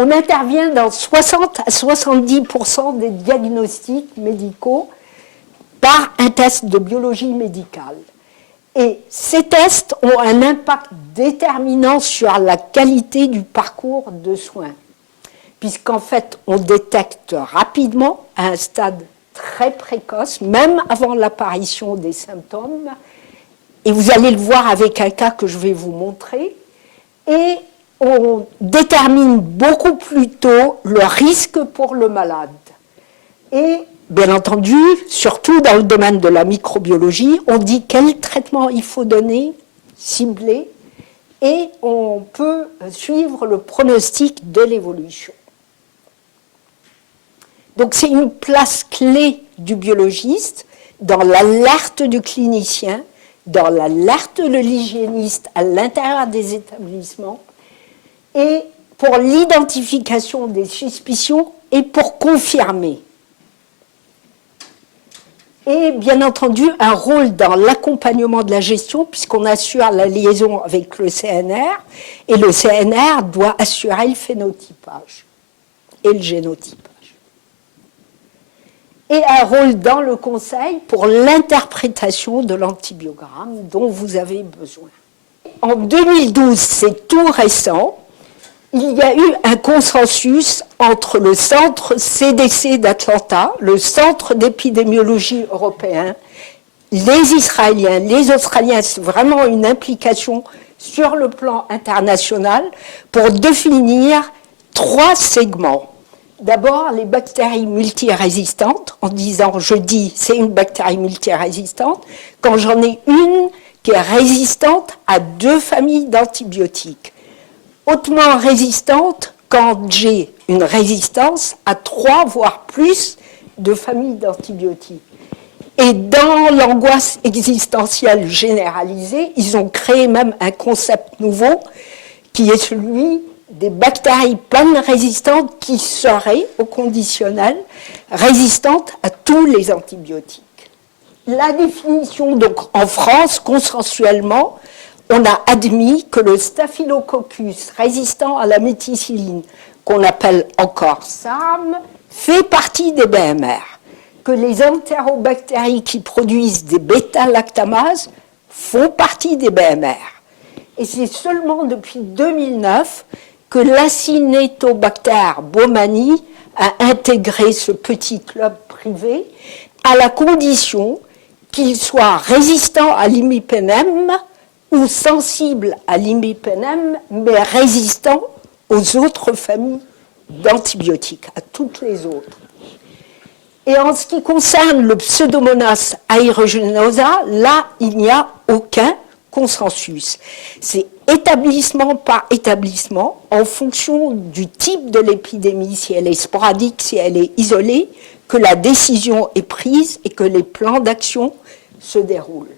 On intervient dans 60 à 70% des diagnostics médicaux par un test de biologie médicale. Et ces tests ont un impact déterminant sur la qualité du parcours de soins, puisqu'en fait, on détecte rapidement, à un stade très précoce, même avant l'apparition des symptômes, et vous allez le voir avec un cas que je vais vous montrer, et on détermine beaucoup plus tôt le risque pour le malade. Et bien entendu, surtout dans le domaine de la microbiologie, on dit quel traitement il faut donner, cibler, et on peut suivre le pronostic de l'évolution. Donc c'est une place clé du biologiste dans l'alerte du clinicien, dans l'alerte de l'hygiéniste à l'intérieur des établissements, et pour l'identification des suspicions et pour confirmer. Et bien entendu, un rôle dans l'accompagnement de la gestion, puisqu'on assure la liaison avec le CNR, et le CNR doit assurer le phénotypage et le génotypage. Et un rôle dans le conseil pour l'interprétation de l'antibiogramme dont vous avez besoin. En 2012, c'est tout récent, il y a eu un consensus entre le centre CDC d'Atlanta, le centre d'épidémiologie européen, les Israéliens, les Australiens, c'est vraiment une implication sur le plan international pour définir 3 segments. D'abord, les bactéries multirésistantes, en disant, je dis, c'est une bactérie multirésistante, quand j'en ai une qui est résistante à 2 familles d'antibiotiques. Hautement résistante quand j'ai une résistance à 3, voire plus, de familles d'antibiotiques. Et dans l'angoisse existentielle généralisée, ils ont créé même un concept nouveau qui est celui des bactéries pan-résistantes qui seraient, au conditionnel, résistantes à tous les antibiotiques. La définition, donc en France, consensuellement, on a admis que le staphylococcus résistant à la méticilline, qu'on appelle encore SARM, fait partie des BMR, que les entérobactéries qui produisent des bêta-lactamases font partie des BMR. Et c'est seulement depuis 2009 que l'Acinetobacter baumannii a intégré ce petit club privé à la condition qu'il soit résistant à l'imipenem ou sensible à l'imipenem, mais résistant aux autres familles d'antibiotiques, à toutes les autres. Et en ce qui concerne le Pseudomonas aeruginosa, là, il n'y a aucun consensus. C'est établissement par établissement, en fonction du type de l'épidémie, si elle est sporadique, si elle est isolée, que la décision est prise et que les plans d'action se déroulent.